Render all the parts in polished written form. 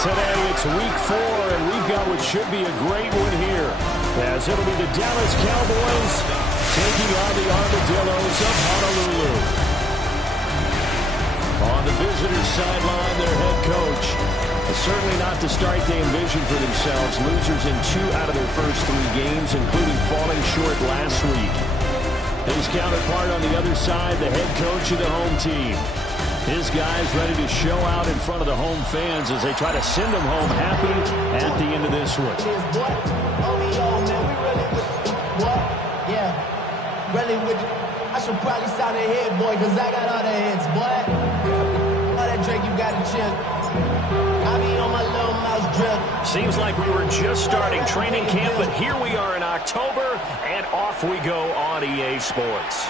Today it's week 4, and we've got what should be a great one here, as it'll be the Dallas Cowboys taking on the Armadillos of Honolulu. On the visitors' sideline, their head coach. Certainly not the start they envisioned for themselves. Losers in 2 out of their first 3 games, including falling short last week. His counterpart on the other side, the head coach of the home team. His guys ready to show out in front of the home fans as they try to send them home happy at the end of this one. I should probably sign a head, boy, because I got all the heads, boy. All that drink you got to chill. I be on my little mouse drip. Seems like we were just starting training camp, but here we are in October, and off we go on EA Sports.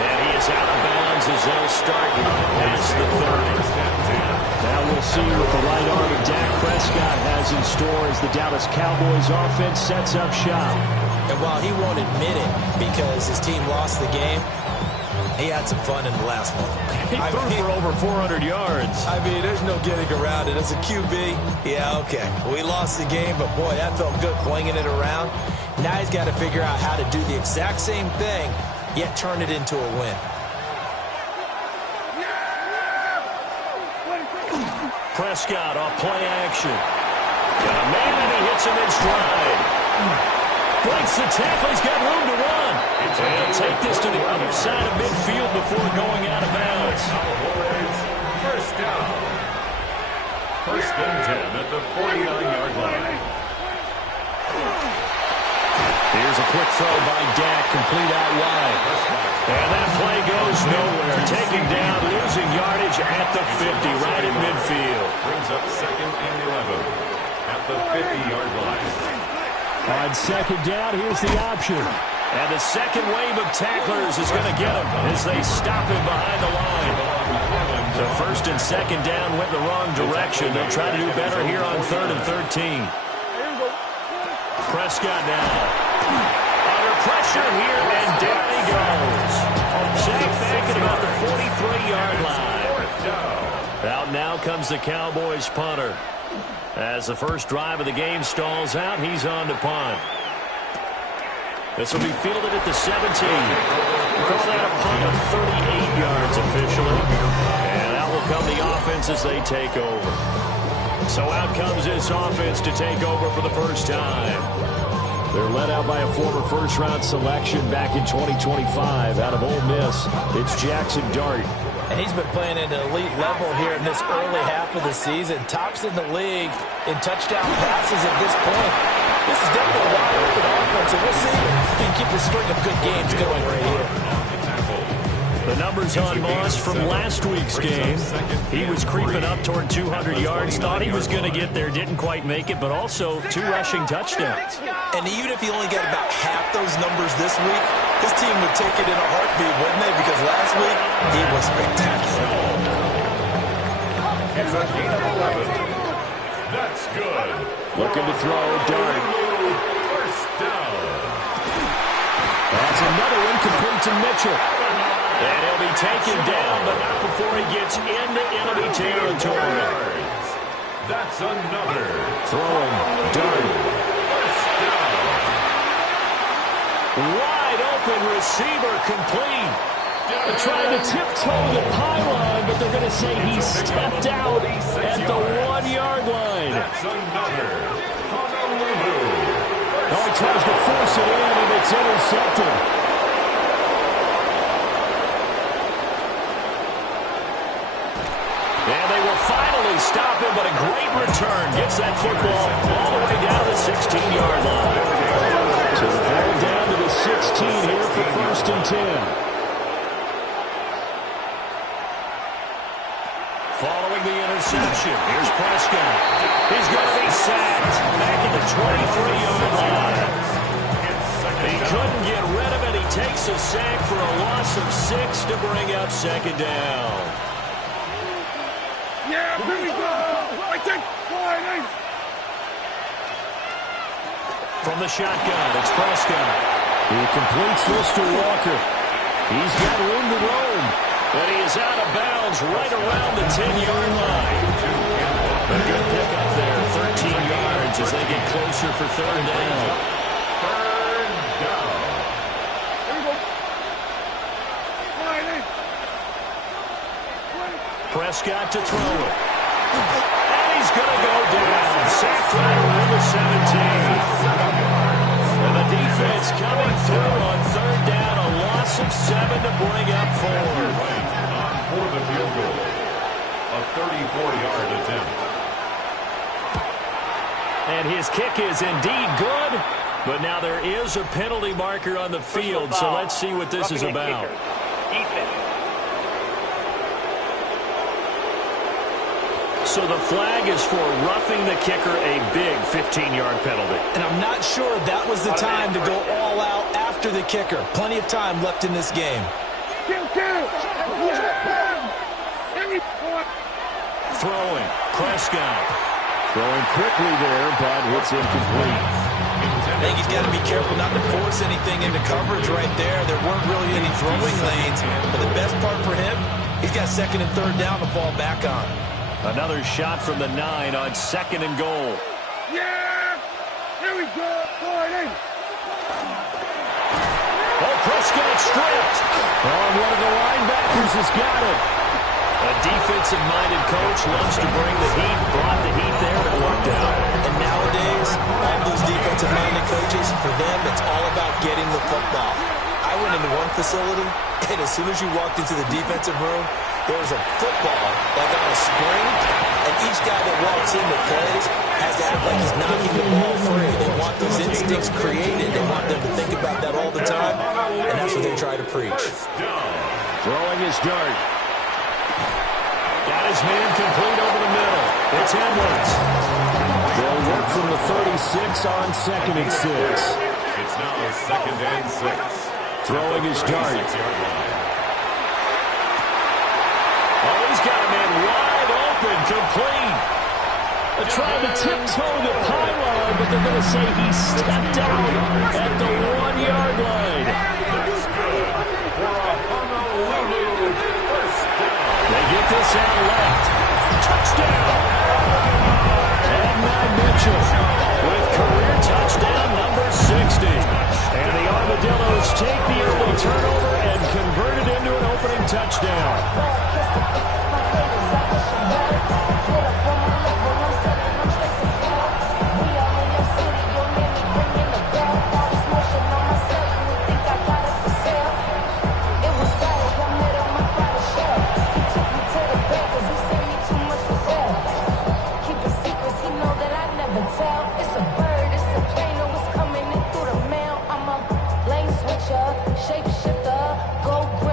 And he is out of bounds as they'll start past the 30. Now we'll see what the right arm of Dak Prescott has in store as the Dallas Cowboys offense sets up shop. And while he won't admit it because his team lost the game, he had some fun in the last one. He threw for over 400 yards. I mean, there's no getting around it. As a QB, yeah, okay. We lost the game, but boy, that felt good flinging it around. Now he's got to figure out how to do the exact same thing, yet turn it into a win. Prescott off play action. Got a man and he hits him in stride. Breaks the tackle. He's got room to run. And he'll take this to the other side of midfield before going out of bounds. First down. First and 10 at the 49-yard line. Here's a quick throw by Dak, complete out wide. And that play goes nowhere. Taking down, losing yardage at the 50, right in midfield. Brings up 2nd and 11 at the 50-yard line. On 2nd down, here's the option. And the second wave of tacklers is going to get him as they stop him behind the line. So 1st and 2nd down went the wrong direction. They'll try to do better here on 3rd and 13. Prescott now. Under pressure here, and down he goes. Sacked back at about the 43-yard line. Out now comes the Cowboys punter. As the first drive of the game stalls out, he's on to punt. This will be fielded at the 17. Call that a punt of 38 yards officially. And out will come the offense as they take over. So out comes this offense to take over for the first time. They're led out by a former first-round selection back in 2025 out of Ole Miss. It's Jackson Dart. And he's been playing at an elite level here in this early half of the season. Tops in the league in touchdown passes at this point. This is definitely a wide open offense, and we'll see if he can keep the string of good games going right here. The numbers on Moss from last week's game. He was creeping up toward 200 yards. Thought he was going to get there. Didn't quite make it, but also 2 rushing touchdowns. And even if he only got about half those numbers this week, his team would take it in a heartbeat, wouldn't they? Because last week, he was spectacular. It's a gain of 11. That's good. Looking to throw, Dart. First down. That's another incomplete to Mitchell. And he'll be taken down, but not before he gets into enemy territory. That's another. Throwing, Dart. First down. Wide open receiver, complete. They're trying to tiptoe the pylon, but they're going to say he stepped out at the 1-yard line. That's another. Honolulu. Oh, he tries to force it in, and it's intercepted. And they will finally stop him, but a great return. Gets that football all the way down to the 16-yard line. So the ball down to the 16 here for 1st and 10. Following the interception, here's Prescott. He's going to be sacked back at the 23-yard line. He couldn't get rid of it. He takes a sack for a loss of 6 to bring up 2nd down. Yeah, here we go. I take flying. From the shotgun, it's Prescott. He completes this to Walker. He's got room to roam, but he is out of bounds lands right around the 10-yard line. A good pickup there, 13 yards as they get closer for third down. Third down. Here we go. Flying in. Prescott to throw it. And he's going to go down. Sacked right around the 17. And the defense coming through on third down. A loss of 7 to bring up forward. On for the field goal. A 34-yard attempt. And his kick is indeed good. But now there is a penalty marker on the field. So let's see what this is about. So the flag is for roughing the kicker, a big 15-yard penalty. And I'm not sure that was the time to go all out after the kicker. Plenty of time left in this game. Throwing, Prescott. Throwing quickly there, but it's incomplete. I think he's got to be careful not to force anything into coverage right there. There weren't really any throwing lanes. But the best part for him, he's got second and third down to fall back on. Another shot from the 9 on second and goal. Yeah! Here we go. Flying in. Oh, Prescott stripped. Oh, one of the linebackers has got it. A defensive-minded coach loves to bring the heat. Brought the heat there, but it worked out. And nowadays, all those defensive-minded coaches, for them, it's all about getting the football. I went into one facility, and as soon as you walked into the defensive room, there was a football like on a spring, and each guy that walks in that plays has to act like he's knocking the ball free. They want those instincts created. They want them to think about that all the time, and that's what they try to preach. Throwing his dart. Got his man complete over the middle. It's Edwards. They'll work from the 36 on second and 6. It's now second and 6. Throwing his dart. Oh, he's got a man wide open, complete. They're trying to tiptoe the pylon, but they're going to say he stepped out at the 1-yard line. That's good for a Honolulu first down. They get this out left. Touchdown. Adnan Mitchell with career touchdown number 60. And the Armadillos take the early turnover and convert it into an opening touchdown.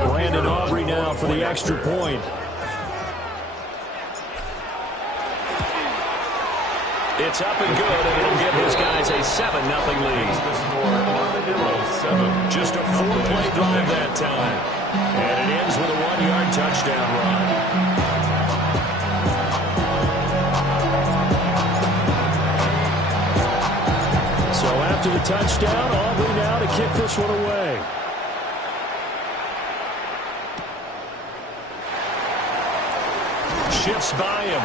Brandon Aubrey now for the extra point. It's up and good, and it'll give his guys a 7-0 lead. The score, Armadillos 7. Just a 4-play drive that time. And it ends with a 1-yard touchdown run. So after the touchdown, Aubrey now to kick this one away. Shifts by him.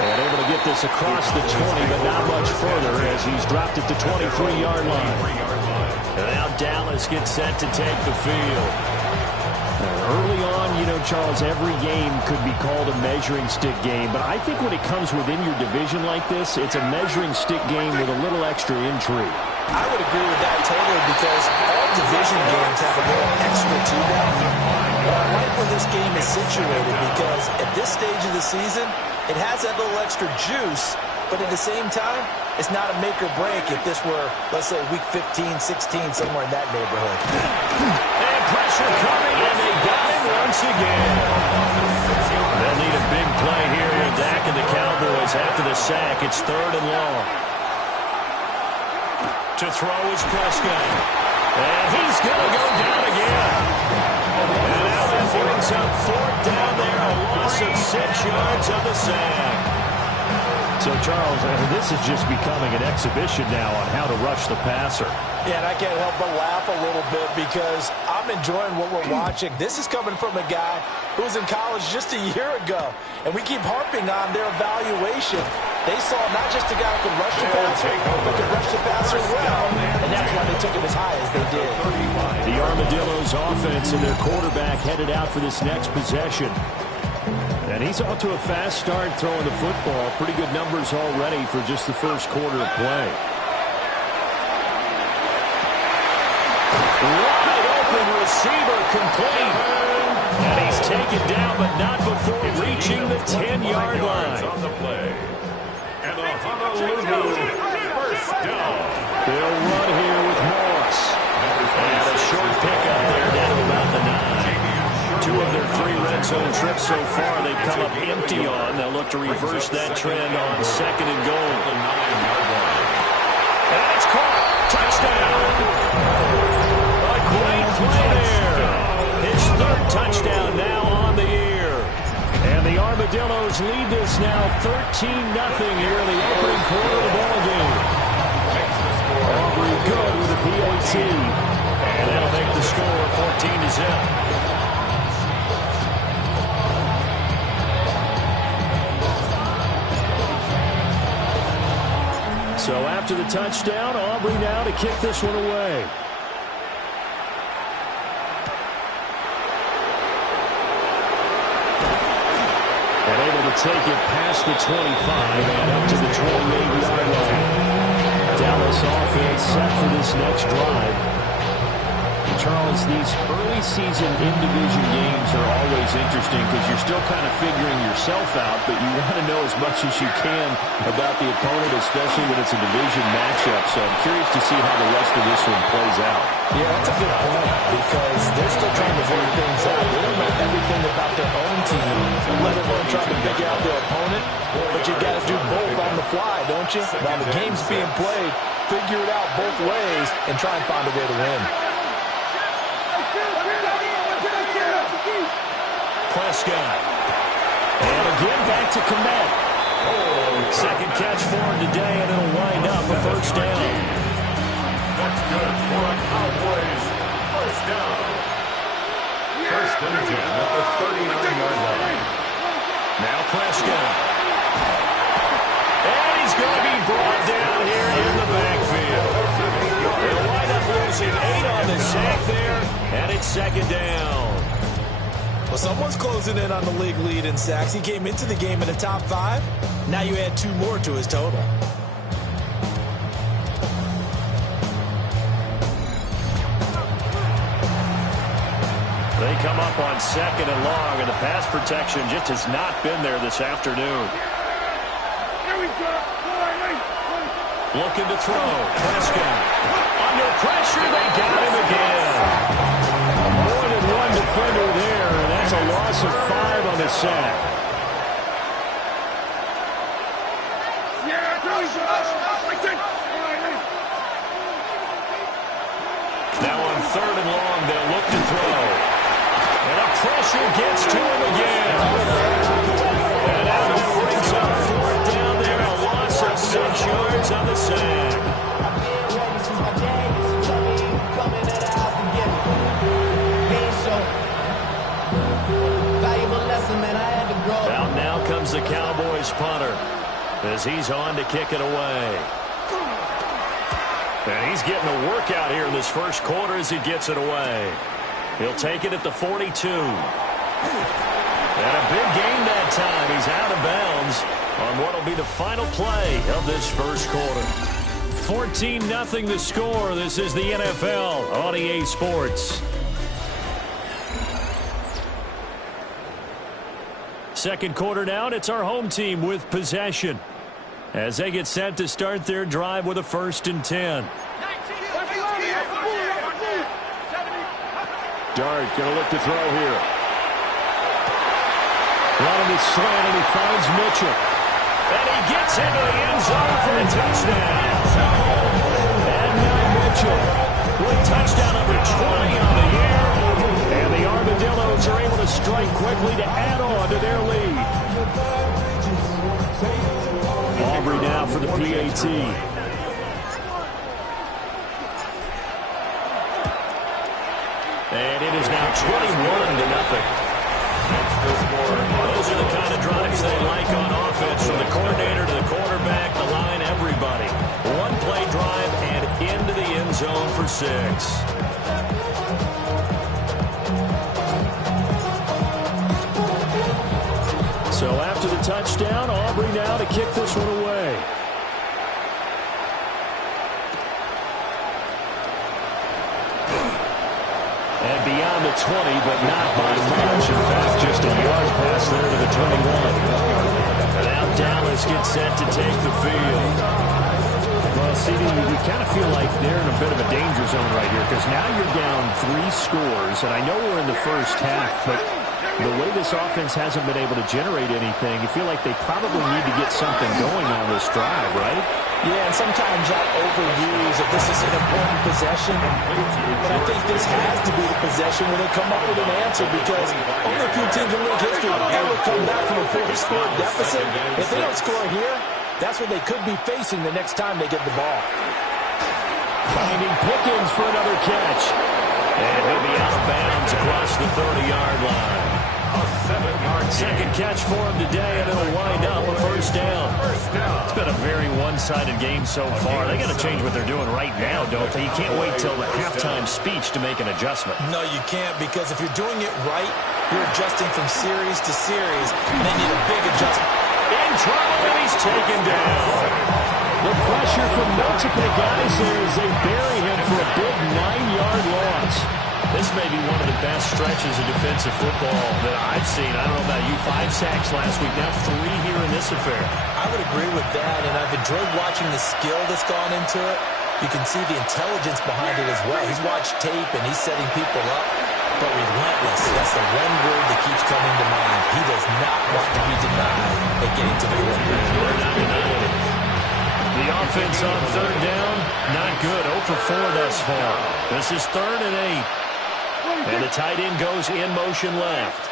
And able to get this across the 20, but not much further as he's dropped it to 23-yard line. And now Dallas gets set to take the field. Early on, Charles, every game could be called a measuring stick game, but I think when it comes within your division like this, it's a measuring stick game with a little extra intrigue. I would agree with that totally because all division games have a little extra to them. But I like where this game is situated because at this stage of the season, it has that little extra juice, but at the same time, it's not a make or break if this were, let's say, week 15, 16, somewhere in that neighborhood. And pressure coming, and they got him once again. They'll need a big play here with Dak and the Cowboys after the sack. It's third and long. To throw is Prescott. And he's going to go down again. And now that brings up fourth down there, a loss of 6 yards on the sack. So, Charles, this is just becoming an exhibition now on how to rush the passer. Yeah, and I can't help but laugh a little bit because I'm enjoying what we're watching. This is coming from a guy who was in college just a year ago, and we keep harping on their evaluation. They saw not just a guy who could rush the passer, but could rush the passer well, and that's why they took him as high as they did. The Armadillos offense and their quarterback headed out for this next possession. And he's off to a fast start throwing the football. Pretty good numbers already for just the first quarter of play. Wide open receiver complete. And he's taken down, but not before reaching the 10-yard line. On the play. And a Honolulu first down. They'll run here with Moss. And a short pickup there down to about the 9. 2 of their 3 red zone trips so far they've come up empty on. They'll look to reverse that trend on second and goal. And it's caught. Touchdown. A great play there. His 3rd touchdown now on the year. And the Armadillos lead this now 13-0 here in the opening quarter of the ballgame. Aubrey good with a PAT. And that'll make the score 14-0. So after the touchdown, Aubrey now to kick this one away. And able to take it past the 25 and up to the 28-yard line. Dallas offense set for this next drive. Charles, these early season in-division games are always interesting because you're still kind of figuring yourself out, but you want to know as much as you can about the opponent, especially when it's a division matchup. So I'm curious to see how the rest of this one plays out. Yeah, that's a good point because they're still trying to work things out. They don't know everything about their own team, let alone trying to figure out their opponent. But you got to do both on the fly, don't you? While the game's being played, figure it out both ways and try and find a way to win. Prescott. And again back to Kmet. Second catch for him today, and it'll wind up a first down. That's good for a Cowboys first down. First and 10 at the 39-yard line. Now Prescott. And he's going to be brought down here in the backfield. They'll wind up losing 8 on the sack there, and it's second down. Well, someone's closing in on the league lead in sacks. He came into the game in the top 5. Now you add 2 more to his total. They come up on second and long, and the pass protection just has not been there this afternoon. Here we go. Looking to throw. Prescott. Under pressure, they got him again. More than one defender there, and that's a loss of 5 on the sack. Now on third and long, they'll look to throw. And a pressure gets to him again. And now that brings up 4th down there, a loss of 6 yards on the sack. Out now comes the Cowboys punter as he's on to kick it away. And he's getting a workout here in this first quarter as he gets it away. He'll take it at the 42. And a big gain that time. He's out of bounds on what will be the final play of this first quarter. 14-0 the score. This is the NFL on EA Sports. Second quarter now, and it's our home team with possession as they get set to start their drive with a 1st and 10. Dart going to look to throw here. Running the slant, and he finds Mitchell. And he gets into the end zone for a touchdown. Adnan Mitchell with touchdown number 20 on the year. And the Armadillos are able to strike quickly to add on to their lead. for the PAT. And it is now 21-0. Those are the kind of drives they like on offense, from the coordinator to the quarterback, the line, everybody. One play drive and into the end zone for 6. So after the touchdown, Aubrey now to kick this one away. And beyond the 20, but not by much. In fact, just a yard pass there to the 21. And now Dallas gets set to take the field. Well, CD, we kind of feel like they're in a bit of a danger zone right here, because now you're down 3 scores, and I know we're in the first half, but the way this offense hasn't been able to generate anything, you feel like they probably need to get something going on this drive, right? Yeah, and sometimes I overuse that this is an important possession, but I think this has to be the possession when they come up with an answer, because only a few teams in league history will ever come back from a 4-score deficit. If they don't score here, that's what they could be facing the next time they get the ball. Finding Pickens for another catch. And he'll be out of bounds across the 30-yard line. Second catch for him today, and it'll wind up a first down. It's been a very one-sided game so far. They got to change what they're doing right now, don't they? You can't wait till the halftime speech to make an adjustment. No, you can't, because if you're doing it right, you're adjusting from series to series, and they need a big adjustment. In trouble, and he's taken down. The pressure from multiple guys there as they bury him for a big 9-yard loss. This may be one of the best stretches of defensive football that I've seen. I don't know about you. 5 sacks last week, now 3 here in this affair. I would agree with that, and I've enjoyed watching the skill that's gone into it. You can see the intelligence behind it as well. He's watched tape, and he's setting people up. But relentless, that's the one word that keeps coming to mind. He does not want to be denied at getting to the quarterback. They're not denying it. The offense on third down, not good. 0 for 4 thus far. This is 3rd and 8. And the tight end goes in motion left.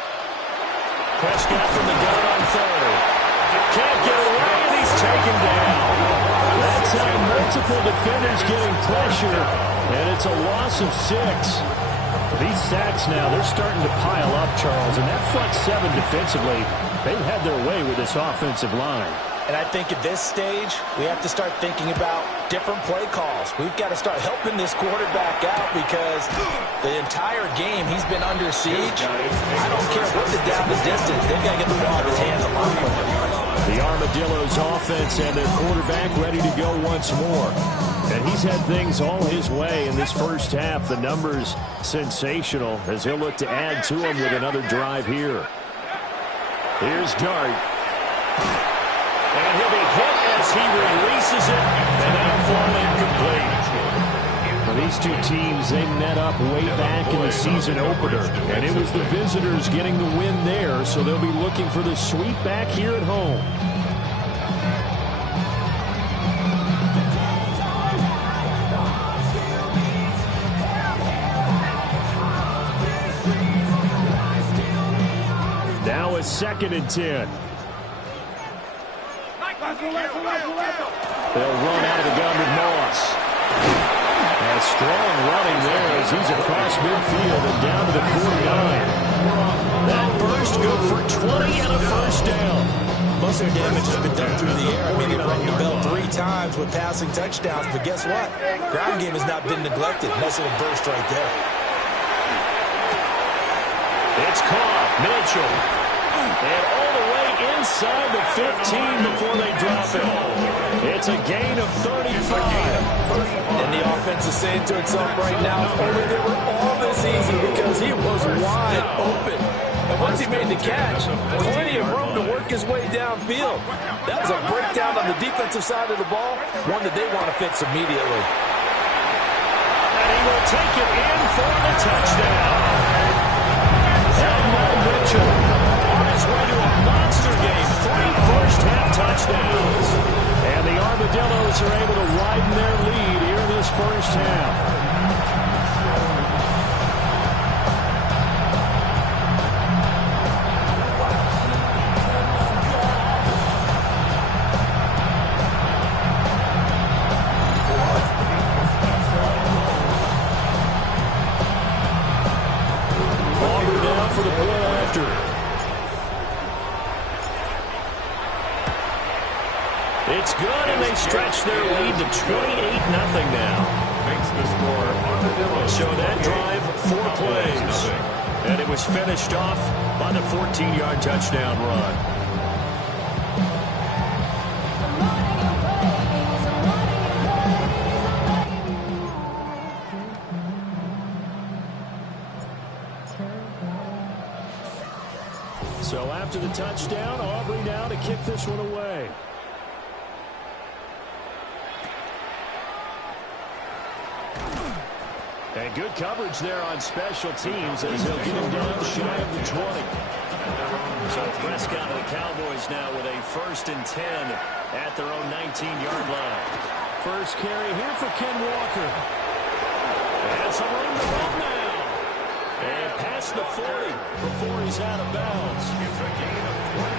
Prescott from the gun on 3rd. Can't get away, and he's taken down. That time, multiple defenders getting pressure, and it's a loss of 6. These sacks now, they're starting to pile up, Charles, and that front 7 defensively, they've had their way with this offensive line. And I think at this stage, we have to start thinking about different play calls. We've got to start helping this quarterback out, because the entire game he's been under siege. I don't care what the down the distance. They've got to get the ball in his hands a lot quicker. The Armadillos offense and their quarterback ready to go once more. And he's had things all his way in this first half. The numbers sensational as he'll look to add to them with another drive here. Here's Dart. And he'll be hit as he releases it, and that'll fall incomplete. Well, these two teams, they met up way back in the season opener, and it was the visitors getting the win there, so they'll be looking for the sweep back here at home. Now it's 2nd and 10. They'll run out of the gun with Moss. And strong running there as he's across midfield and down to the 49. That burst good for 20 and a first down. Most of their damage has been done through the air. I mean, they've rung the bell 3 times with passing touchdowns, but guess what? Ground game has not been neglected. Nice little burst right there. It's caught. Mitchell. And all the way inside the 15 before they drop it. It's a gain of 35. And the offense is saying to itself right now, if only they were all this easy, because he was wide open. And once he made the catch, plenty of room to work his way downfield. That was a breakdown on the defensive side of the ball, one that they want to fix immediately. And he will take it in for the touchdown. Edmund Mitchell on his way to a monster game. 3 first-half touchdowns. And the Armadillos are able to widen their lead here in this first half. It's good, and they stretch their lead to 28-0 now. Makes the score Armadillo. So that drive, 4 plays. And it was finished off by the 14-yard touchdown run. So after the touchdown, Aubrey now to kick this one away. And good coverage there on special teams as he'll get him down shy of the 20. So Prescott and the Cowboys now with a 1st and 10 at their own 19-yard line. First carry here for Ken Walker. And some room to run now. And past the 40 before he's out of bounds.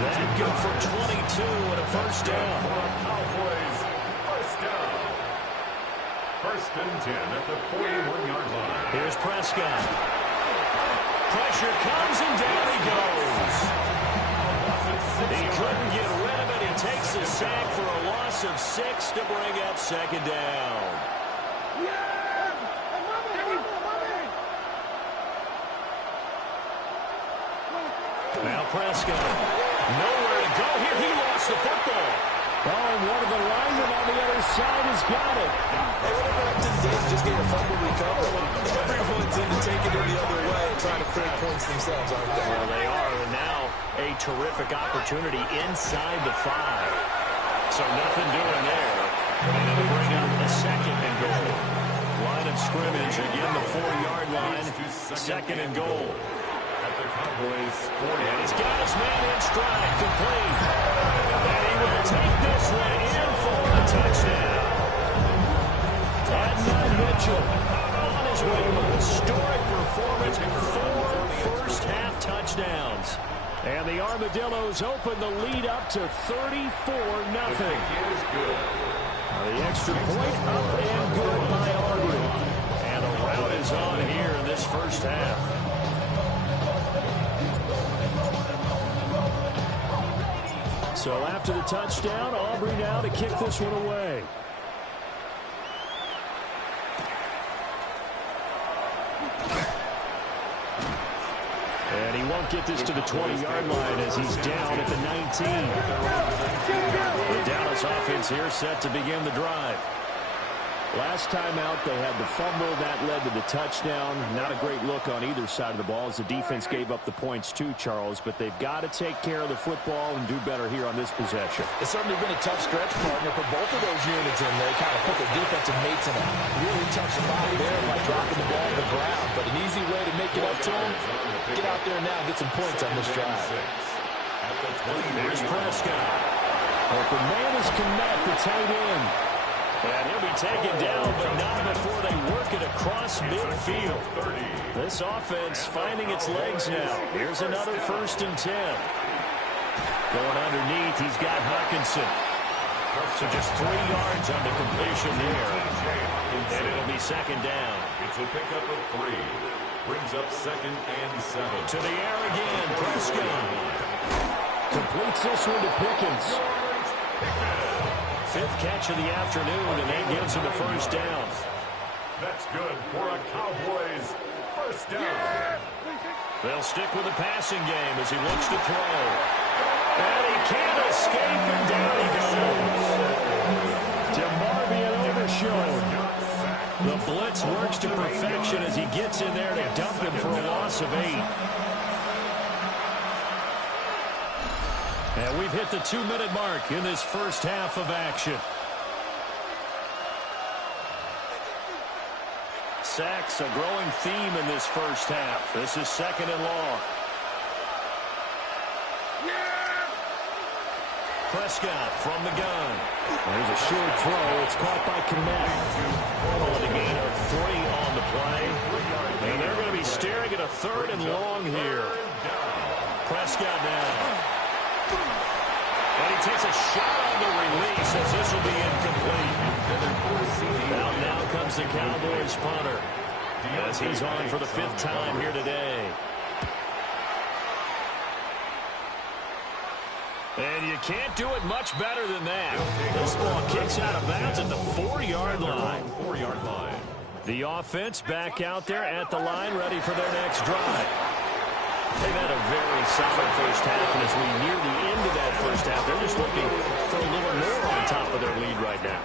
That good for 22 and a 1st down. Cowboys, 1st down. 1st and 10 at the 41-yard line. Here's Prescott. Pressure comes and down he goes. He couldn't get rid of it. He takes a sack for a loss of 6 to bring up 2nd down. Now Prescott. Nowhere to go here. He lost the football. Oh, and one of the linemen on the other side has got it. Hey, whatever up to the day, just get a fumble recovery. Everyone's in to take it in the other way and trying to create points themselves, aren't they? Well, they are. And now a terrific opportunity inside the 5. So nothing doing there. And it'll bring up a 2nd and goal. Line of scrimmage, again the 4-yard line. 2nd and goal. At the Cowboys 40. And he's got his man in stride, complete. And he will take this one in for a touchdown. Adnan Mitchell on his way to a historic performance, 4 first-half touchdowns. And the Armadillos open the lead up to 34-0. The extra point up and good by Aubrey. And the rout is on here in this first half. So after the touchdown, Aubrey now to kick this one away. And he won't get this to the 20-yard line as he's down at the 19. The Dallas offense here set to begin the drive. Last time out, they had the fumble that led to the touchdown. Not a great look on either side of the ball as the defense gave up the points too, Charles. But they've got to take care of the football and do better here on this possession. It's certainly been a tough stretch, partner, for both of those units in there. Kind of put their defensive mates in a really tough spot there by dropping the ball to the ground. But an easy way to make it up to them, get out there now and get some points on this drive. Here's Prescott. Open man is Kmet, the tight end. And he'll be taken down, but not before they work it across midfield. This offense finding its legs now. Here's another 1st and 10. Going underneath, he's got Hawkinson. So just 3 yards on the completion there. And it'll be 2nd down. It's a pickup of 3. Brings up 2nd and 7. To the air again, Prescott. Completes this one to Pickens. 5th catch of the afternoon, and that gives him the 1st down. That's good for a Cowboys 1st down. They'll stick with the passing game as he looks to throw. And he can't escape, and down he goes. DeMarvion overshowed. The blitz works to perfection as he gets in there to dump him for a loss of 8. And we've hit the 2-minute mark in this first half of action. Sacks, a growing theme in this first half. This is 2nd and long. Prescott from the gun. There's a short throw. It's caught by Kmet. And a gain of 3 on the play. And they're going to be staring at a 3rd and long here. Prescott now. And he takes a shot on the release as this will be incomplete. Out now comes the Cowboys punter as he's on for the 5th time here today. And you can't do it much better than that. This ball kicks out of bounds at the 4-yard line. 4-yard line. The offense back out there at the line, ready for their next drive. They've had a very solid first half, and as we near the end of that first half, they're just looking for a little more on top of their lead right now.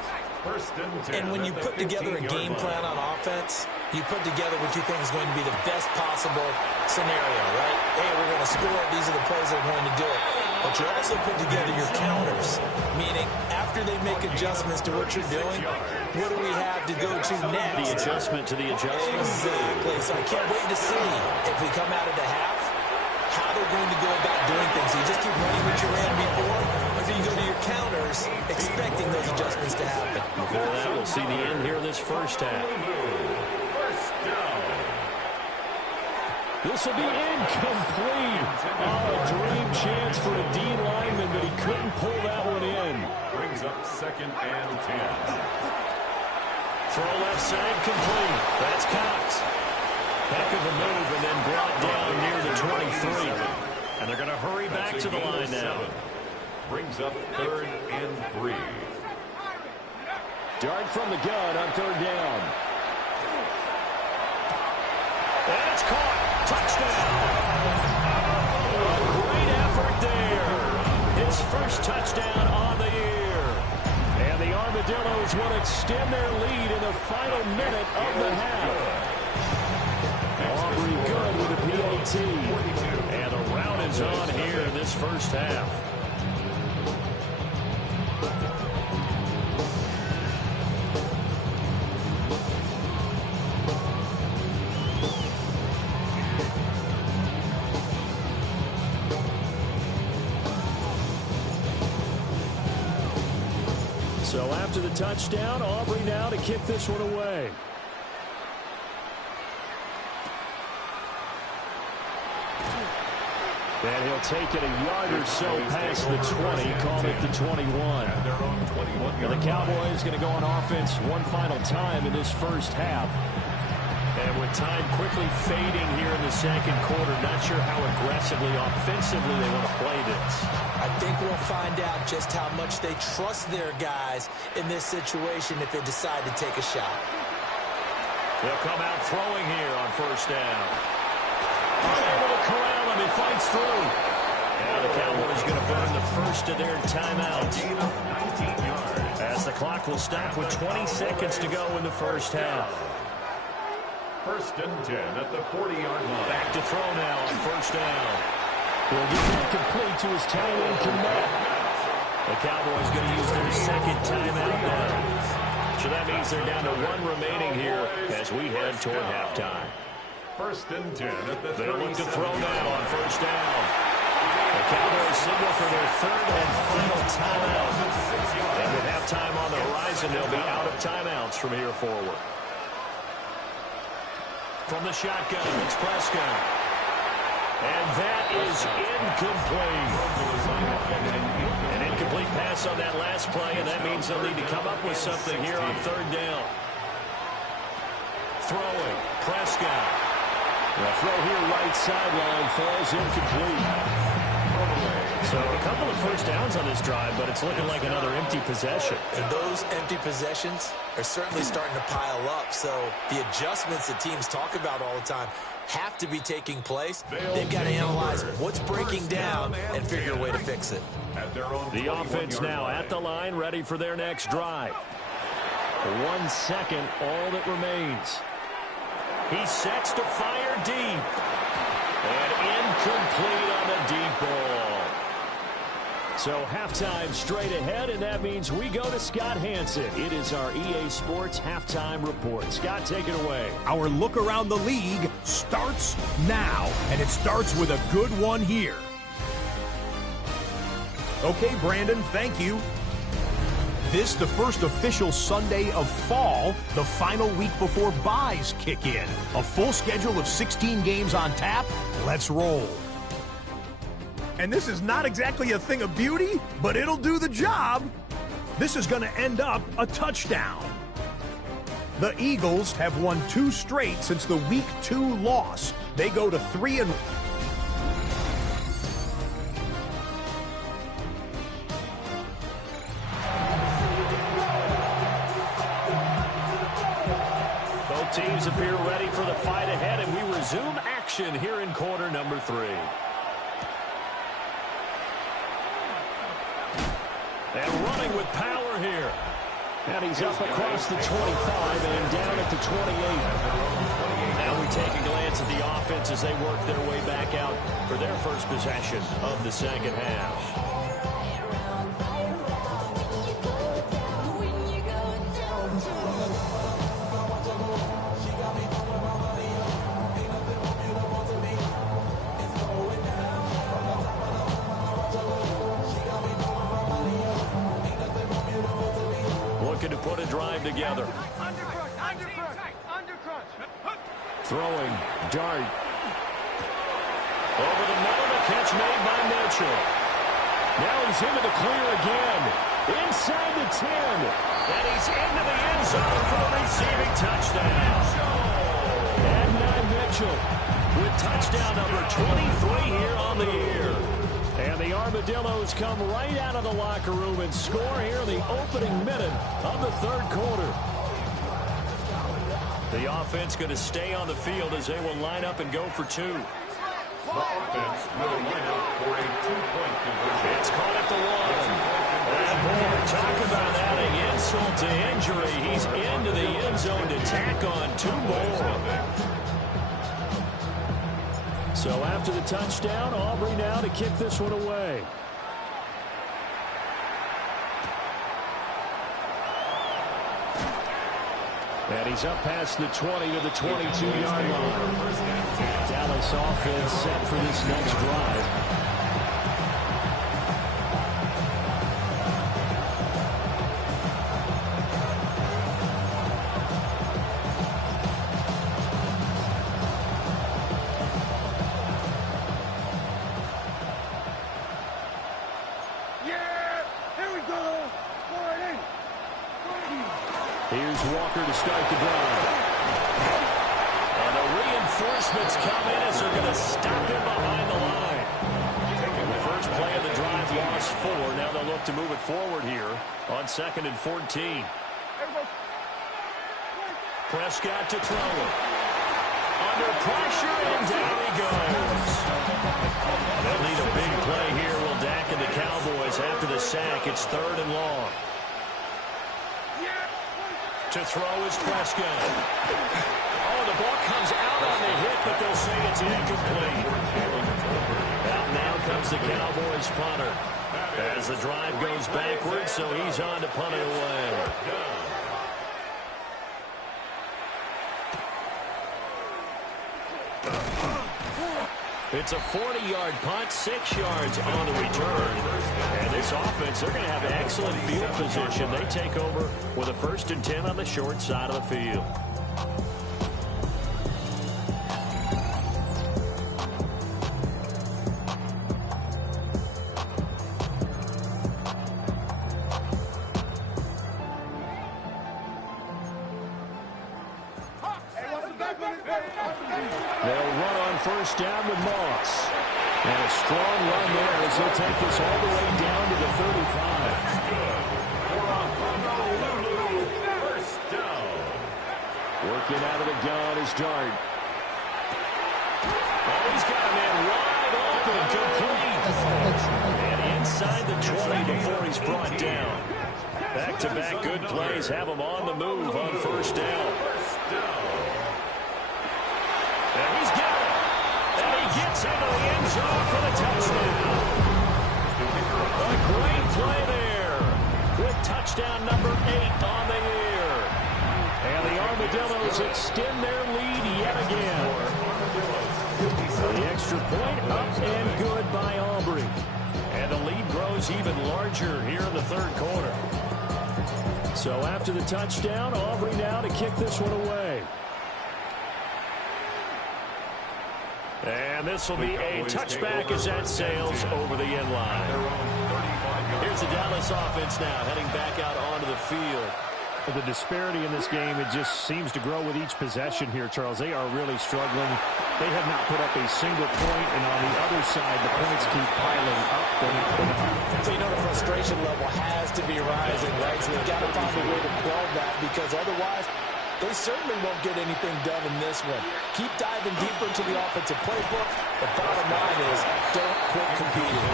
And when you put together a game plan on offense, you put together what you think is going to be the best possible scenario, right? Hey, we're going to score. These are the plays that are going to do it. But you also put together your counters, meaning after they make adjustments to what you're doing, what do we have to go to next? The adjustment to the adjustment. Exactly. So I can't wait to see if we come out of the half, how they're going to go about doing things. Do you just keep running what you ran before, or do you go to your counters expecting those adjustments to happen? Before that, we'll see the end here of this first half. This will be incomplete. Oh, a dream chance for a D lineman, but he couldn't pull that one in. Brings up 2nd and 10. Throw left side complete. That's Cox. Heck of a move, and then brought down near the 23. And they're going to hurry back to the line now. Brings up 3rd and 3. Dart from the gun on 3rd down. And it's caught. Touchdown. A great effort there. His first touchdown on the year. And the Armadillos will extend their lead in the final minute of the half. Aubrey Good with a PAT. And the round is on here in this first half. So after the touchdown, Aubrey now to kick this one away. And he'll take it a yard or so past the 20, call it the 21. And the Cowboys going to go on offense one final time in this first half. And with time quickly fading here in the second quarter, not sure how aggressively, offensively they want to play this. I think we'll find out just how much they trust their guys in this situation if they decide to take a shot. They'll come out throwing here on first down. Unable to corral him. He fights through. And the Cowboys going to burn the first of their timeouts. As the clock will stop with 20 seconds to go in the first half. 1st and 10 at the 40-yard line. Back to throw now on first down. He'll get that complete to his tight end, Kmet. The Cowboys going to use their second timeout now. So that means they're down to 1 remaining here as we head toward halftime. 1st and 10 at the 30. They'll look to throw now on first down. The Cowboys signal for their 3rd and final timeout. And with halftime on the horizon, they'll be out of timeouts from here forward. From the shotgun, it's Prescott. And that is incomplete. An incomplete pass on that last play, and that means they'll need to come up with something here on 3rd down. Throwing, Prescott. The throw here right sideline falls incomplete. So a couple of first downs on this drive, but it's looking like another empty possession. And those empty possessions are certainly starting to pile up. So the adjustments that teams talk about all the time have to be taking place. They've got to analyze what's breaking down and figure a way to fix it. The offense now at the line, ready for their next drive. 1 second, all that remains. He sets to fire deep. And incomplete on the deep ball. So halftime straight ahead, and that means we go to Scott Hanson. It is our EA Sports Halftime Report. Scott, take it away. Our look around the league starts now, and it starts with a good one here. Okay, Brandon, thank you. This the first official Sunday of fall, the final week before byes kick in. A full schedule of 16 games on tap. Let's roll. And this is not exactly a thing of beauty, but it'll do the job. This is going to end up a touchdown. The Eagles have won 2 straight since the Week 2 loss. They go to 3-1. teams appear ready for the fight ahead, and we resume action here in quarter number 3. And running with power here. And he's up across the 25 and down at the 28. Now we take a glance at the offense as they work their way back out for their first possession of the second half. Looking to put a drive together. Throwing, Dart. Over the middle, the catch made by Mitchell. Now he's into the clear again. Inside the 10. And he's into the end zone for the receiving touchdown. Adonai Mitchell with touchdown number 23 here on the year. And the Armadillos come right out of the locker room and score here in the opening minute of the third quarter. The offense going to stay on the field as they will line up and go for 2. The offense will line up for a 2-point conversion. It's caught at the 1. And boy, talk about adding insult to injury. He's into the end zone to tack on 2 more. So after the touchdown, Aubrey now to kick this one away. And he's up past the 20 to the 22-yard line. Dallas offense set for this next drive. Here's Walker to start the drive. And the reinforcements come in as they're going to stop him behind the line. The first play of the drive lost 4. Now they'll look to move it forward here on 2nd and 14. Prescott to throw it. Under pressure, and down he goes. They'll need a big play here. Will Dak and the Cowboys after the sack. It's 3rd and long. To throw is Prescott. Oh, the ball comes out on the hit, but they'll say it's incomplete. Out now comes the Cowboys punter as the drive goes backwards, so he's on to punt it away. It's a 40-yard punt, 6 yards on the return. And this offense, they're going to have excellent field position. They take over with a 1st and 10 on the short side of the field. They'll run on 1st down with Moss. And a strong run there as he'll take this all the way down to the 35. First down. Working out of the gun is Dart. Oh, he's got a man wide open, complete. And inside the 20 before he's brought down. Back-to-back good plays have him on the move on 1st down. And he's got it. And he gets into the end zone for the touchdown. A great play there with touchdown number 8 on the year. And the Armadillos extend their lead yet again. The extra point up and good by Aubrey. And the lead grows even larger here in the 3rd quarter. So after the touchdown, Aubrey now to kick this one away. And this will be a touchback as that sails over the end line. Here's the Dallas offense now heading back out onto the field. The disparity in this game, it just seems to grow with each possession here, Charles. They are really struggling. They have not put up a single point, and on the other side, the points keep piling up and up. So you know the frustration level has to be rising, right? So they've got to find a way to quell that, because otherwise They certainly won't get anything done in this one. Keep diving deeper into the offensive playbook. The bottom line is don't quit competing.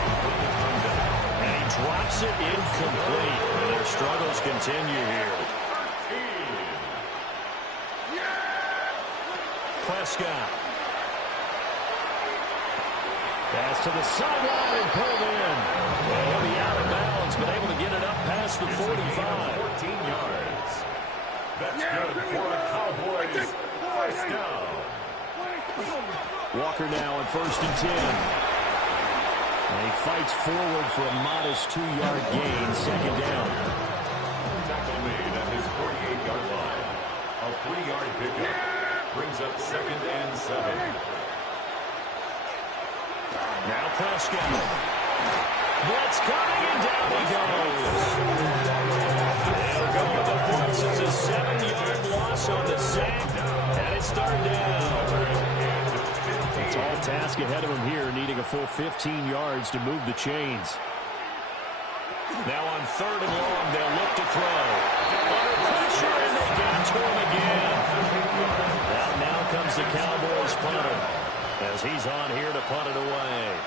And he drops it incomplete. And their struggles continue here. Prescott. Pass to the sideline and pulled in. And he'll be out of bounds, but able to get it up past the 45. 14 yards. That's good for the Cowboys. First down. Walker now on 1st and 10. And he fights forward for a modest 2-yard gain, 2nd down. Tackle made at his 48-yard line. A 3-yard pickup brings up 2nd and 7. Now Prescott. Blitz coming, and down he goes. They'll go with the blitz. It's a 7-yard loss on the sack, and it's 3rd down. A tall task ahead of him here, needing a full 15 yards to move the chains. Now on 3rd and long, they'll look to throw. Under pressure, and they get it to him again. Now comes the Cowboys punter, as he's on here to punt it away.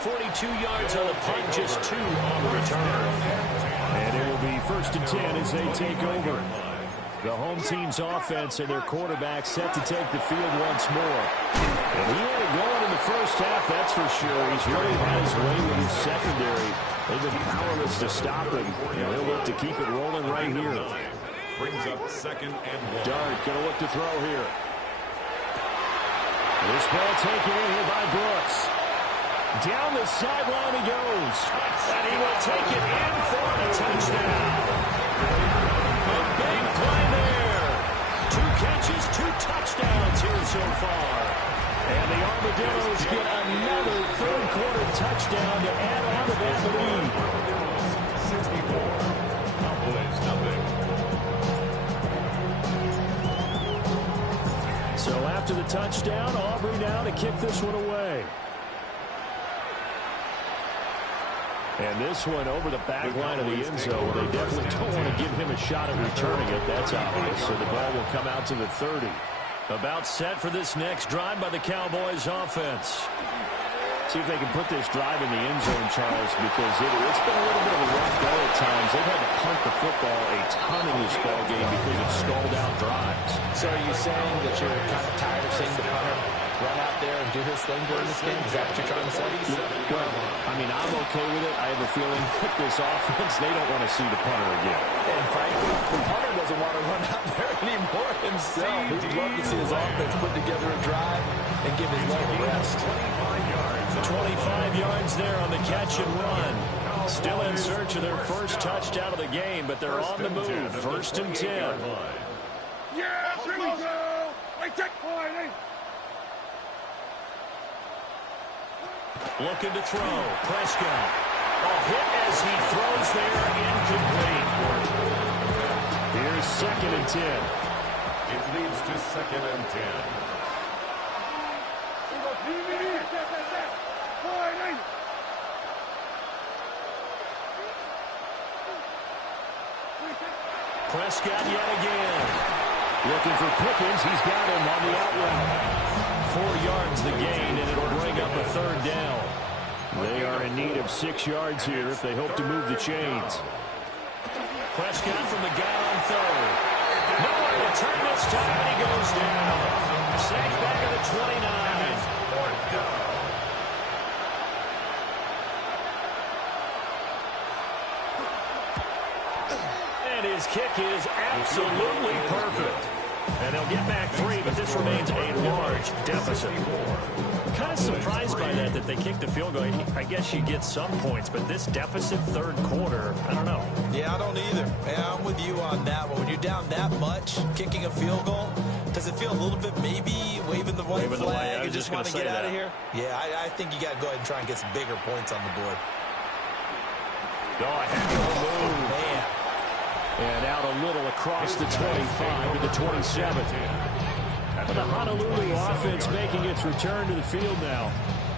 .42 yards on the punt, just 2 on the return. And it will be 1st and 10 as they take over. The home team's offense and their quarterback set to take the field once more. And he had it going in the first half, that's for sure. He's really had his way with his secondary. They've been powerless to stop him. And they'll look to keep it rolling right here. Brings up 2nd and 1. Dart going to look to throw here. This ball taken in here by Brooks. Down the sideline he goes. And he will take it in for the touchdown. A big play there. 2 catches, 2 touchdowns here so far. And the Armadillos get another 3rd-quarter touchdown to add on to that lead. 64. Cowboys nothing. So after the touchdown, Aubrey now to kick this one away. And this one over the back line of the end zone. They definitely don't want to give him a shot at returning it. That's obvious. So the ball will come out to the 30. About set for this next drive by the Cowboys offense. See if they can put this drive in the end zone, Charles, because it's been a little bit of a rough go at times. They've had to punt the football a ton in this ball game because of stalled out drives. So are you saying that you're kind of tired of seeing the punter run out there and do his thing during this game? Is that what you're trying to say? Well, I mean, I'm okay with it. I have a feeling that this offense, they don't want to see the punter again. And frankly, the punter doesn't want to run out there anymore himself. He'd love to see his offense put together a drive and give his leg a rest. 25 yards there on the catch and run. Still in search of their first touchdown of the game, but they're on the move. 1st and 10. Yeah, here we go. Wait, take point. Looking to throw. Prescott. A hit as he throws there, incomplete. Here's 2nd and 10. It leads to 2nd and 10. Prescott yet again. Looking for Pickens. He's got him on the out route. 4 yards the gain, and it'll bring up a 3rd down. They are in need of 6 yards here if they hope to move the chains. Prescott from the gun on 3rd. Nowhere to turn this time, and he goes down. Sacked back at the 29. 4th down. And his kick is absolutely perfect. And they'll get back 3, but this remains a large deficit. Kind of surprised by that they kicked the field goal. I guess you get some points, but this deficit 3rd quarter, I don't know. Yeah, I don't either. Yeah, I'm with you on that one. When you're down that much, kicking a field goal, does it feel a little bit maybe waving the white flag and just want to get out of here? Yeah, I think you got to go ahead and try and get some bigger points on the board. Oh, heavy move. Man. And out a little across the 25 to the 27. But the Honolulu offense making its return to the field now.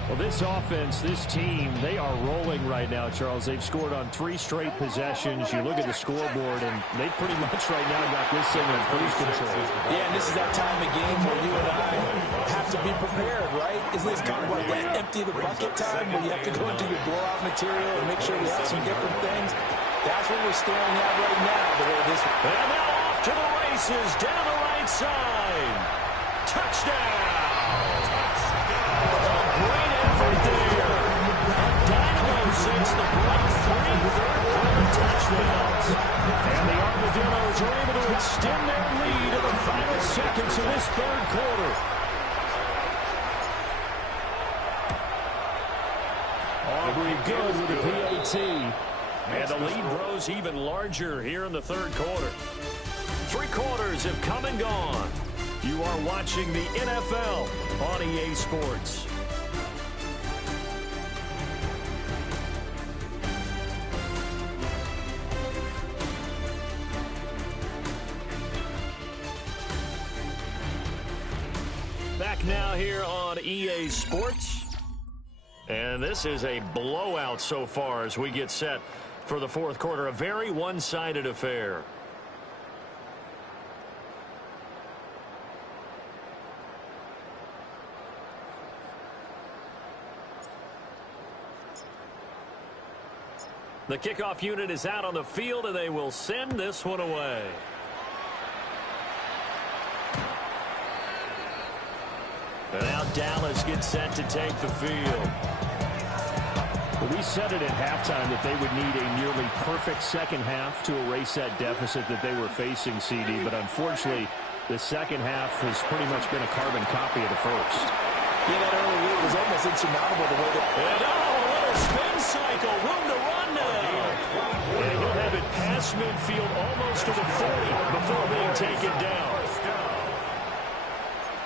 Well, this offense, this team, they are rolling right now, Charles. They've scored on 3 straight possessions. You look at the scoreboard, and they pretty much right now got this thing in cruise control. Yeah, and this is that time of game where you and I have to be prepared, right? Isn't this kind of like that empty the bucket time where you have to go into your blowout material and make sure we have some different things? That's what we're staring at right now, the way this... And now off to the races, down the right side. Touchdown! Great effort there. Dynamo since the break, 3 third-quarter touchdowns. And the Armadillos are able to extend their lead in the final seconds of this third quarter. Aubrey good with the PAT. And the lead grows even larger here in the third quarter. 3 quarters have come and gone. You are watching the NFL on EA Sports. Back now here on EA Sports. And this is a blowout so far as we get set for the fourth quarter. A very one-sided affair. The kickoff unit is out on the field, and they will send this one away. And now Dallas gets set to take the field. Well, we said it at halftime that they would need a nearly perfect second half to erase that deficit that they were facing, CD. But unfortunately, the second half has pretty much been a carbon copy of the first. Yeah, that early lead was almost insurmountable the way that... And what a spin cycle. Room to run now. And he'll have it past midfield almost to the 40 before being taken down.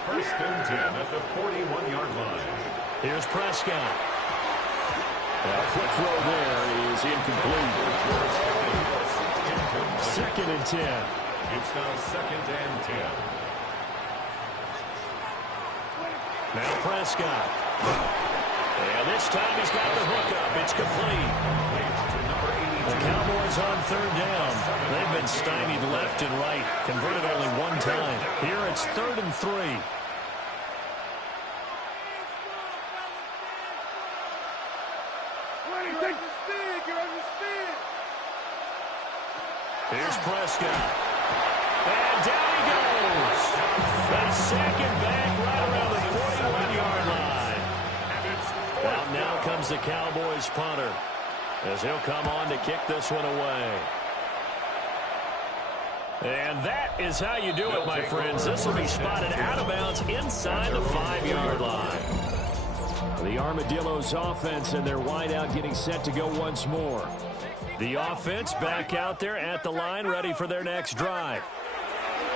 First and 10 at the 41-yard line. Here's Prescott. A quick throw there is incomplete. Second and 10. It's now second and 10. Now Prescott. And this time he's got the hookup. It's complete. The Cowboys on third down. They've been stymied left and right. Converted only one time. Here it's 3rd and 3. Here's Prescott. And down he goes. The second back right around the 41-yard line. Out now comes the Cowboys punter, as he'll come on to kick this one away. And that is how you do it, my friends. This will be spotted out of bounds inside the 5-yard line. The Armadillos offense and their wideout getting set to go once more. The offense back out there at the line, ready for their next drive.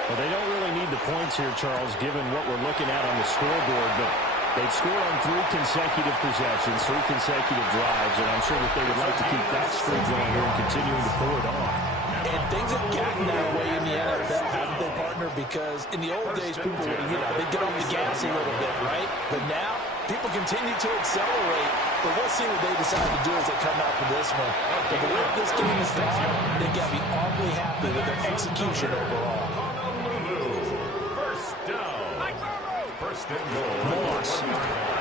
Well, they don't really need the points here, Charles, given what we're looking at on the scoreboard, but they've scored on 3 consecutive possessions, 3 consecutive drives, and I'm sure that they would like to keep that streak going here and continuing to pull it on. And things have gotten that way in the NFL, haven't they, partner? Because in the old days, people would, they'd get off the gas a little bit, right? But now, people continue to accelerate. But we'll see what they decide to do as they come out for this one. But the way this game is gone, they've got to be awfully happy with their execution overall. First down. First and goal. Moss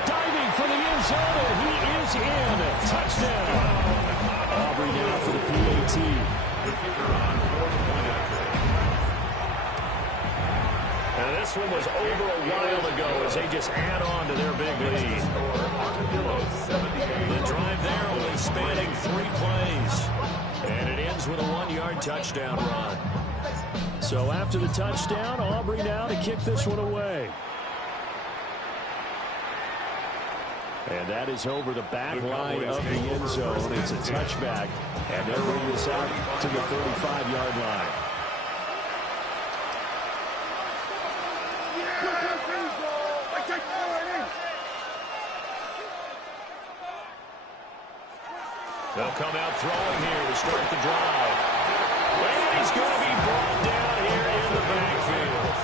diving for the end zone, and he is in. Touchdown. Aubrey now for the PAT. The kicker on 4-point after. And this one was over a while ago as they just add on to their big lead. The drive there only spanning 3 plays. And it ends with a 1-yard touchdown run. So after the touchdown, Aubrey now to kick this one away. And that is over the back line of the end zone. It's a touchback. And they'll bring this out to the 35-yard line. They'll come out throwing here to start the drive. And he's going to be brought down here in the backfield.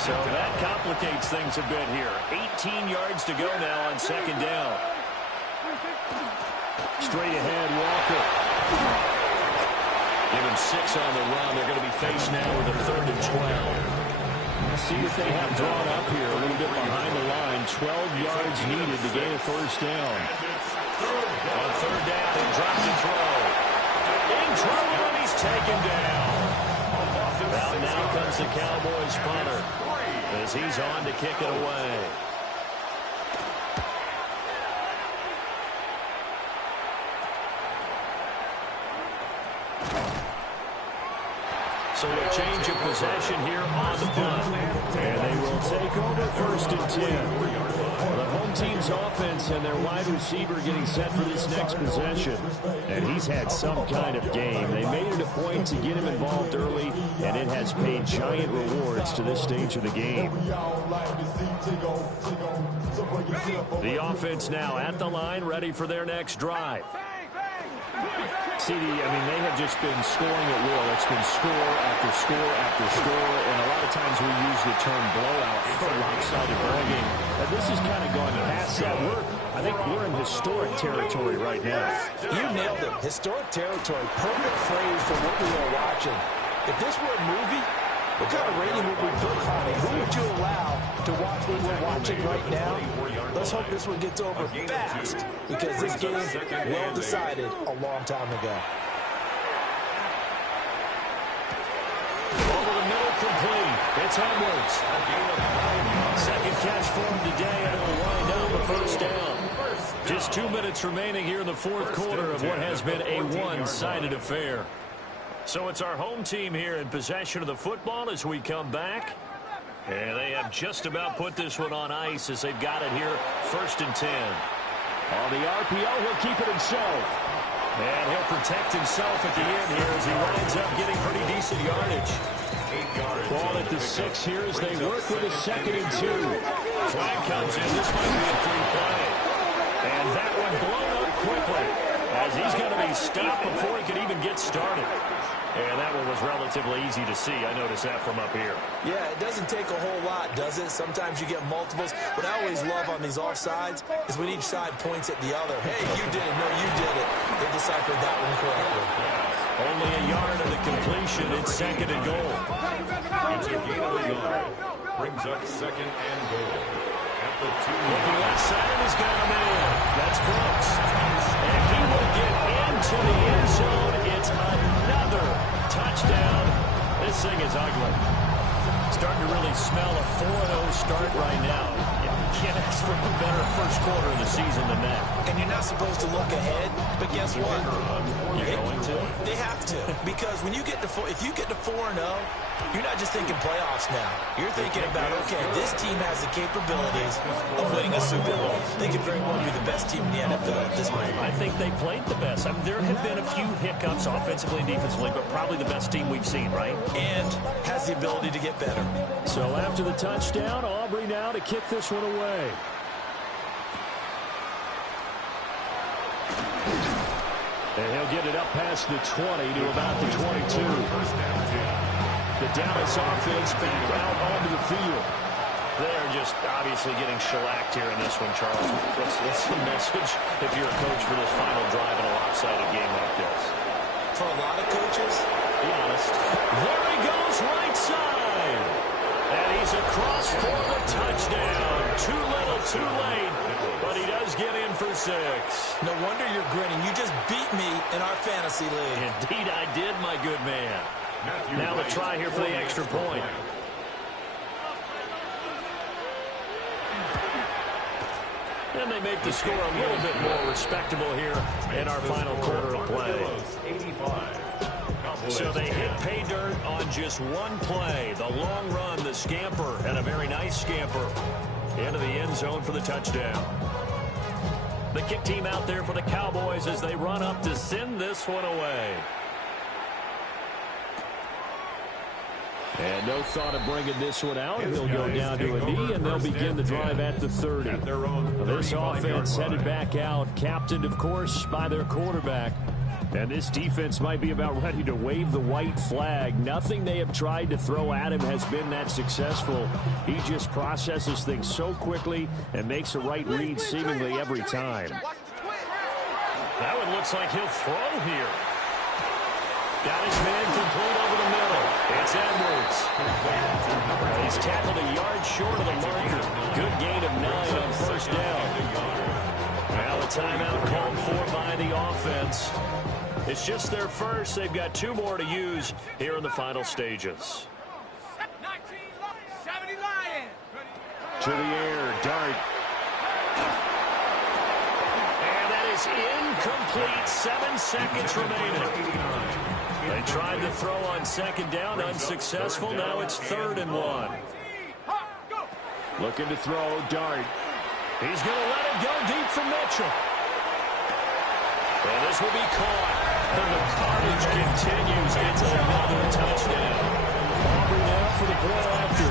So that complicates things a bit here. 18 yards to go now on second down. Straight ahead, Walker. Give him 6 on the run. They're going to be faced now with a 3rd and 12. See what they have drawn up here. A little bit behind the line. 12 yards needed to gain a first down. On 3rd down, he dropped to throw. In trouble, and he's taken down. Now comes the Cowboys punter as he's on to kick it away. So a change of possession here on the punt. And they will take over 1st and 10. The home team's offense and their wide receiver getting set for this next possession. And he's had some kind of game. They made it a point to get him involved early, and it has paid giant rewards to this stage of the game. The offense now at the line, ready for their next drive. CD, I mean, they have just been scoring at will. It's been score after score after score, and a lot of times we use the term blowout for a lopsided ball game. But this is kind of going past that. I think we're in historic territory right now. You nailed it. Historic territory. Perfect phrase for what we are watching. If this were a movie, what kind of rating would we put on it? Who would you allow to watch what we're watching right now? Let's hope this one gets over fast, because this game, well decided a long time ago. Over the middle, complete. It's Edwards. Second catch for him today, and it'll wind down the first down. Just 2 minutes remaining here in the 4th quarter of what has been a one-sided affair. So it's our home team here in possession of the football as we come back. And they have just about put this one on ice as they've got it here, 1st and 10. On the RPO, he'll keep it himself. And he'll protect himself at the end here as he winds up getting pretty decent yardage. Ball at the 6 here as they work with a 2nd and 2. Flag comes in. This might be a free play. And that one blown up quickly as he's going to be stopped before he can even get started. And that one was relatively easy to see. I noticed that from up here. Yeah, it doesn't take a whole lot, does it? Sometimes you get multiples. What I always love on these offsides is when each side points at the other. Hey, you did it. No, you did it. They deciphered that one correctly. Only a yard of the completion. It's 2nd and goal. It's a gain of a yard. Brings up 2nd and goal. At the 2. Looking left side, he's got him in. That's Brooks. And he will get into the end zone. It's another touchdown. This thing is ugly. Starting to really smell a 4-0 start right now. You can't ask for a better first quarter of the season than that. And you're not supposed to look ahead, but guess what? You're going to? They have to, because when you get to if you get to 4-0, you're not just thinking playoffs now. You're thinking about, okay, this team has the capabilities of winning a Super Bowl. They could very well be the best team in the NFL at this point. I think they played the best. I mean, there have been a few hiccups offensively and defensively, but probably the best team we've seen, right? And has the ability to get better. So after the touchdown, Aubrey now to kick this one away. And he'll get it up past the 20 to about the 22. The Dallas offense back out onto the field. They're just obviously getting shellacked here in this one, Charles. What's the message if you're a coach for this final drive in a lopsided game like this? For a lot of coaches, be honest. There he goes, right side. And he's across for the touchdown. Too little, too late. But he does get in for 6. No wonder you're grinning. You just beat me in our fantasy league. Indeed I did, my good man. Now the try here for the extra point. And they make the score a little bit more respectable here in our final quarter of play. So they hit pay dirt on just one play. The long run, the scamper, and a very nice scamper into the end zone for the touchdown. The kick team out there for the Cowboys as they run up to send this one away. And no thought of bringing this one out. He'll go down to a knee, and they'll begin the drive at the 30. This offense headed back out, captained, of course, by their quarterback. And this defense might be about ready to wave the white flag. Nothing they have tried to throw at him has been that successful. He just processes things so quickly and makes a right read seemingly every time. That one looks like he'll throw here. Got his man complete over the middle. It's Edwards. He's tackled a yard short of the marker. Good gain of 9 on first down. Now a timeout called for by the offense. It's just their first. They've got 2 more to use here in the final stages. To the air, Dart. And that is incomplete. 7 seconds remaining. They tried to throw on second down, unsuccessful. Now it's 3rd and 1. Looking to throw, Dart. He's going to let it go deep for Mitchell. And this will be caught. And the carnage continues. It's another touchdown. Aubrey now for the play after.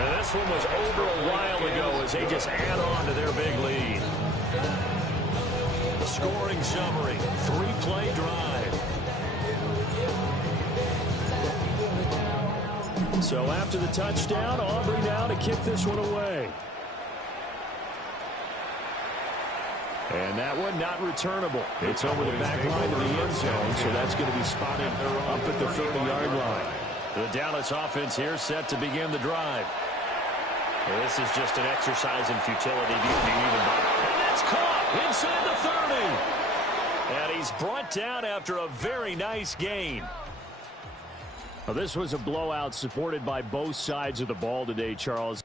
And this one was over a while ago as they just add on to their big lead. The scoring summary, 3-play drive. So after the touchdown, Aubrey now to kick this one away. And that one not returnable. It's over the back line of the end zone, so that's going to be spotted up at the 30-yard line. The Dallas offense here set to begin the drive. This is just an exercise in futility. And that's caught inside the 30. And he's brought down after a very nice gain. Well, this was a blowout supported by both sides of the ball today, Charles.